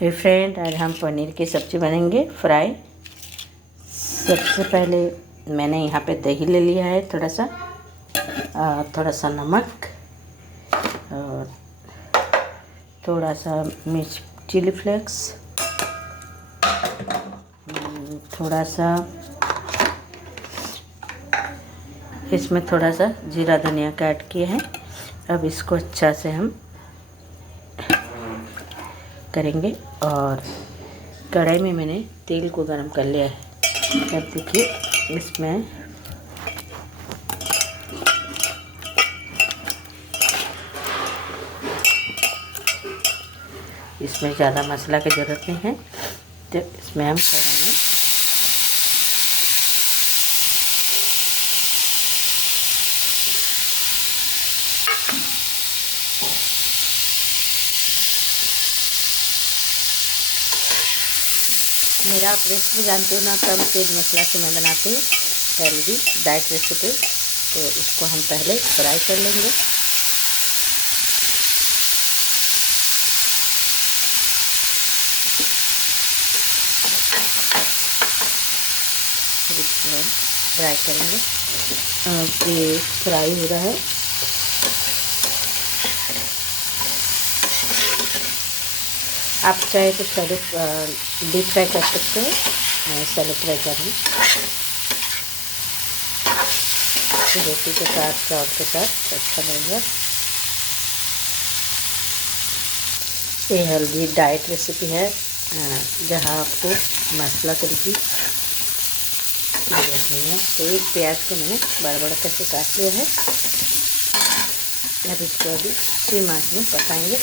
हे friend, आज हम पनीर की सब्ज़ी बनाएंगे फ्राई। सबसे पहले मैंने यहाँ पे दही ले लिया है, थोड़ा सा नमक और थोड़ा सा मिर्च चिली फ्लेक्स, थोड़ा सा इसमें थोड़ा सा जीरा धनिया का ऐड किए हैं। अब इसको अच्छा से हम करेंगे और कढ़ाई में मैंने तेल को गरम कर लिया है। अब देखिए इसमें ज़्यादा मसाला की ज़रूरत नहीं है, तो इसमें हम कढ़ाई में मेरा आप रेसिपी जानते हो ना, कम तेज मसाला से मैं बनाती हूँ हेल्दी डाइट रेसिपी। तो इसको हम पहले फ्राई कर लेंगे। इसको हम फ्राई करेंगे। ये फ्राई हो रहा है। आप चाहे तो शैलो डीप फ्राई कर सकते हो, मैं शैलो फ्राई कर रही हूँ। रोटी के साथ, चावल के साथ अच्छा लगेगा। ये हेल्दी डाइट रेसिपी है जहाँ आपको मसाला तरीके जरूरत नहीं है। तो एक प्याज को मैंने बड़ा बड़ा कैसे काट लिया है। अब इसको अभी धीमी आंच में पकाएंगे।